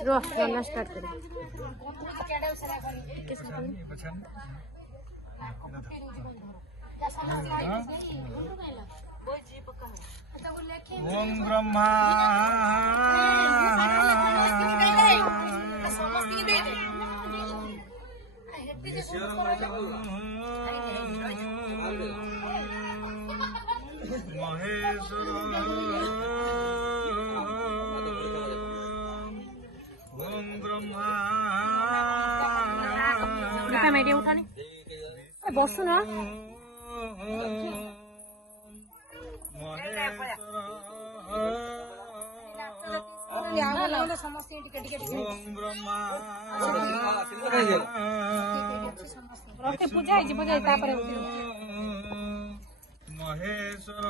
रो नन्ना स्टार्ट कर ओम ब्रह्मा महेश्वर ओम ब्रह्मा मेरे उठाने बसु ना रखे पूजा पूजा महेश्वर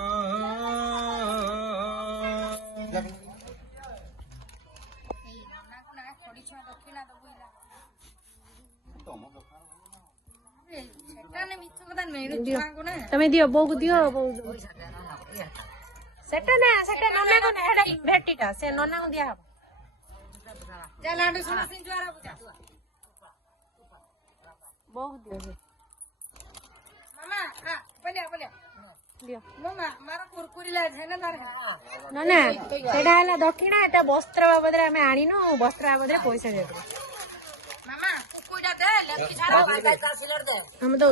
तमे दियो बो को दियो बो सेटा ना सेटा नन्ना को हेडा इन्वर्टिटा से नन्ना को दिया जा लाडू समसिन द्वारा पूजा बो दियो मामा हां बोलिया बोलिया दियो मामा मारो कुरकुरी ला है ना तार ना ना सेटा हला दक्षिणा एटा वस्त्र बाबद रे हमें आनिनो वस्त्र बाबद रे पैसा दे मामा कुकुइडा दे लेकी छाड़ा भाई का सिलर दे हम दो